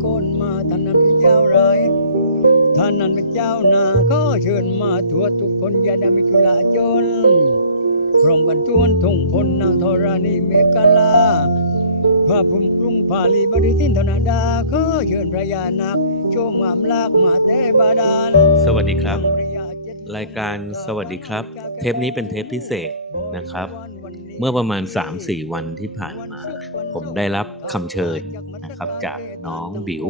โกนมาท่านนั้นเป็นเจ้าร้ายท่านนั้นเป็นเจ้านาก็เชิญมาทั่วทุกคนอย่าได้มีจุลาจนพร้อมกันทวนทงพลนางธรณีเมกลาพระภูมิกรุงพาลีบริทินธนาดาขอเชิญพระยานักโชมงามลากมาแต่บาดาลสวัสดีครับ รายการสวัสดีครับ เทปนี้เป็นเทปพิเศษนะครับ เมื่อประมาณ 3-4 วันที่ผ่านมา ผมได้รับคำเชิญนะครับจากน้องบิว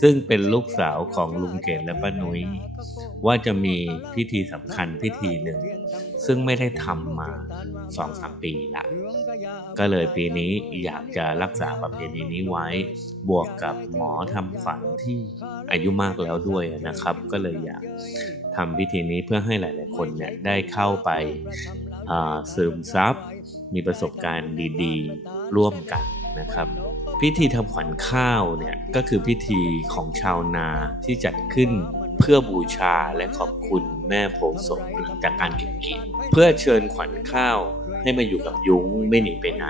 ซึ่งเป็นลูกสาวของลุงเกศและป้านุ้ยว่าจะมีพิธีสำคัญพิธีหนึ่ง ซึ่งไม่ได้ทำมา2-3ปีละก็เลยปีนี้อยากจะรักษาประเพณีนี้ไว้ บวกกับหมอทำฝันที่อายุมากแล้วด้วยนะครับ ก็เลยอยากทำพิธีนี้เพื่อให้หลาย ๆ คนเนี่ยได้เข้าไปซึมซับมีประสบการณ์ดี ๆ ร่วมกันนะครับ พิธีทำขวัญข้าวเนี่ยก็คือพิธีของชาวนาที่จัดขึ้นเพื่อบูชาและขอบคุณแม่โพธิ์ศพหลังจากการเก็บเกี่ยวเพื่อเชิญขวัญข้าวให้มาอยู่กับยุ้งไม่หนีไปไหน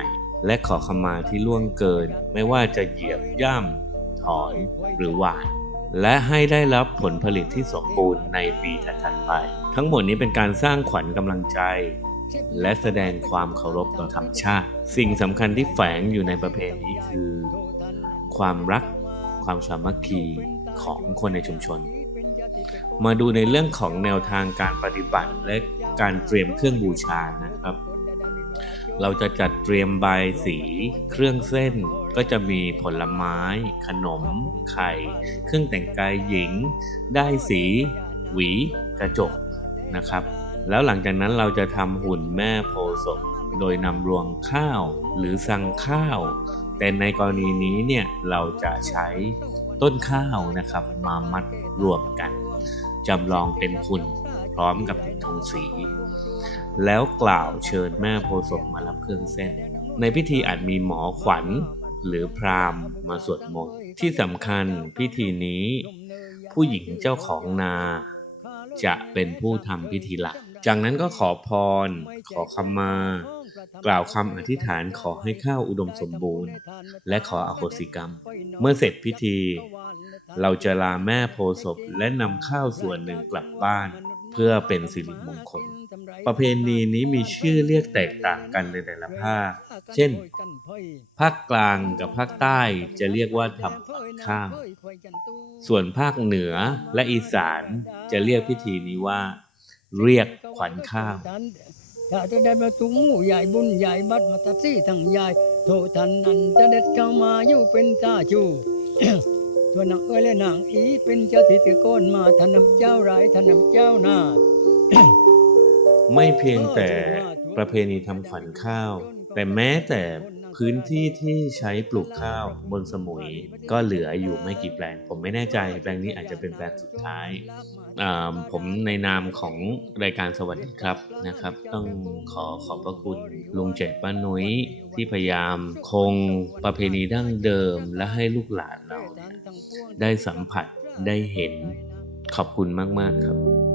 และขอขมาที่ล่วงเกิน ไม่ว่าจะเหยียบย่ำถอนหรือหวานและให้ได้รับผลผลิตที่สมบูรณ์ในปีถัดไป ทั้งหมดนี้เป็นการสร้างขวัญกำลังใจ และแสดงความเคารพต่อธรรมชาติ สิ่งสำคัญที่แฝงอยู่ในประเพณีคือ ความรักความสามัคคีของคนในชุมชน มาดูในเรื่องของแนวทางการปฏิบัติและการเตรียมเครื่องบูชานะครับ เราจะจัดเตรียมใบสี เครื่องเส้นก็จะมีผลไม้ ขนม ไข่ เครื่องแต่งกายหญิง ได้สี หวี กระจกนะครับ แล้วหลังจากนั้นเราจะทำหุ่นแม่โพศพโดยนำรวงข้าวหรือสังข้าว แต่ในกรณีนี้เนี่ยเราจะใช้ต้นข้าวนะครับมามัดรวมกันจำลองเป็นหุ่นพร้อมกับติดธงสี แล้วกล่าวเชิญแม่โพศพมารับเครื่องเส้น ในพิธีอาจมีหมอขวัญหรือพราหมณ์มาสวดมนต์ที่สำคัญพิธีนี้ ผู้หญิงเจ้าของนา จะเป็นผู้ทำพิธีหลัก จากนั้นก็ขอพร ขอคำมา กล่าวคำอธิษฐานขอให้ข้าวอุดมสมบูรณ์ และขออโหสิกรรม เมื่อเสร็จพิธี เราจะลาแม่โพศพและนำข้าวส่วนหนึ่งกลับบ้านเพื่อเป็นสิริมงคล ประเพณีนี้มีชื่อเรียกแตกต่างกันในแต่ละภาค เช่น ภาคกลางกับภาคใต้จะเรียกว่าทำข้าว ส่วนภาคเหนือและอีสานจะเรียกพิธีนี้ว่า เรียกขวัญข้าวถ้าจะได้มาตุ้งหมู่ใหญ่บุญใหญ่บัดมาตัดซี่ทั้งใหญ่โททันนั้นจะเด็ดเข้ามาอยู่เป็นตาชูตัวนางเอ้ยและนางอีเป็นเจ้าที่ตะโกนมาท่านนำเจ้าร้ายท่านนำเจ้าหน้าไม่เพียงแต่ประเพณีทำขวัญข้าว แต่แม้แต่ พื้นที่ที่ใช้ปลูกข้าวบนสมุยก็เหลืออยู่ไม่กี่แปลง ผมไม่แน่ใจแปลงนี้อาจจะเป็นแปลงสุดท้าย ผมในนามของรายการสวัสดีครับนะครับ ต้องขอขอบพระคุณลุงเจ็ดป้านุ้ยที่พยายามคงประเพณีดั้งเดิมและให้ลูกหลานเราได้สัมผัสได้เห็นขอบคุณมาก ๆ ครับ